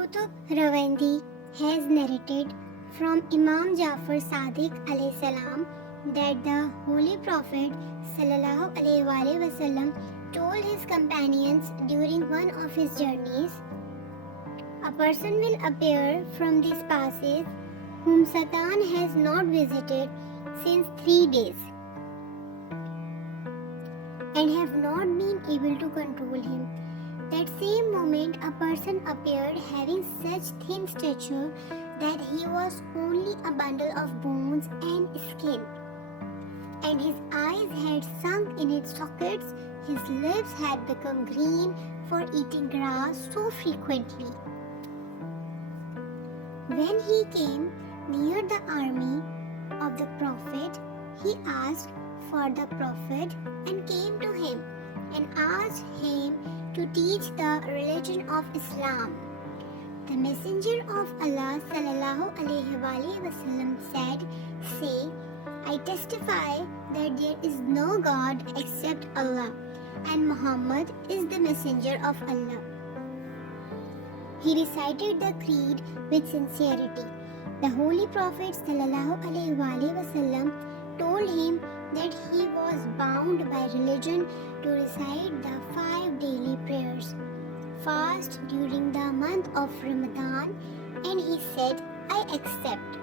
Qutb Ravandi has narrated from Imam Jafar Sadiq alayhi salam that the Holy Prophet sallallahu alaihi wasallam told his companions during one of his journeys, "A person will appear from these passes whom Satan has not visited since 3 days and have not been able to control him. That same moment a person appeared having such thin stature that he was only a bundle of bones and skin, and his eyes had sunk in its sockets, his lips had become green for eating grass so frequently. When he came near the army of the Prophet, he asked for the Prophet and came to him and asked him to teach the religion of Islam. The Messenger of Allah sallallahu alaihi wasallam said, "Say, I testify that there is no God except Allah, and Muhammad is the Messenger of Allah." He recited the creed with sincerity. The Holy Prophet sallallahu alaihi wasallam told him that he was bound by religion to recite the 5 daily prayers, fast during the month of Ramadan, and he said, "I accept."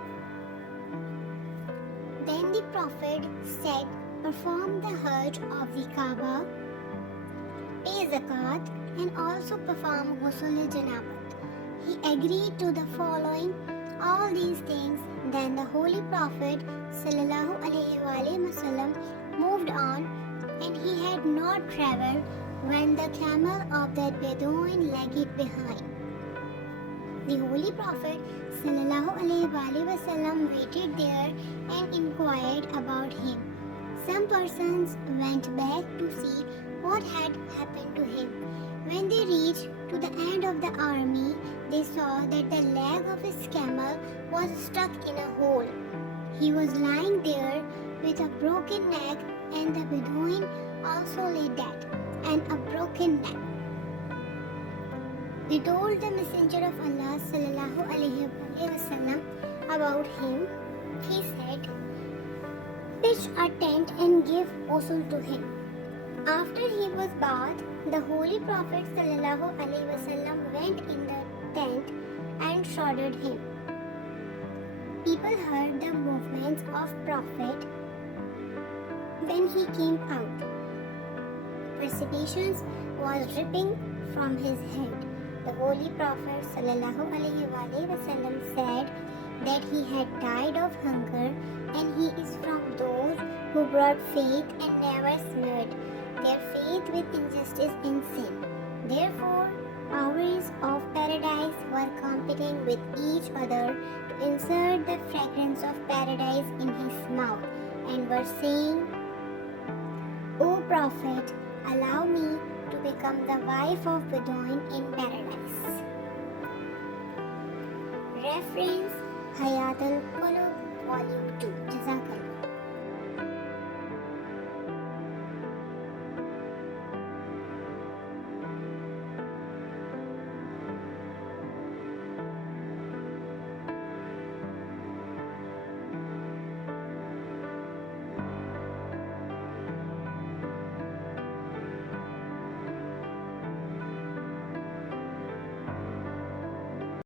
Then the Prophet said, "Perform the Hajj of the Kaaba, pay zakat, and also perform ghusl janabat." He agreed to the following all these things. Then the Holy Prophet sallallahu alaihi wasallam moved on, and he had not traveled when the camel of that Bedouin lagged behind. The Holy Prophet sallallahu alaihi wasallam waited there and inquired about him. Some persons went back to see what had happened to him. When they reached to the end of the army, they saw that the leg of his camel was stuck in a hole. He was lying there with a broken neck, and the Bedouin also lay dead and a broken neck. They told the Messenger of Allah sallallahu alaihi wasallam about him. He said, "Pitch a tent and give ghusl to him." After he was bathed, the Holy Prophet sallallahu alaihi wasallam went in the tent and showered him. People heard the movements of Prophet when he came out. Perspiration was dripping from his head. The Holy Prophet sallallahu alaihi wasallam said that he had died of hunger, and he is from those who brought faith and never smeared their faith with injustice and sin. Therefore, hours of paradise were competing with each other to insert the fragrance of paradise in his mouth, and were saying, "O Prophet, allow me to become the wife of Bedouin in paradise." Reference Hayat al-Qulub, Volume 2. Jazakallah.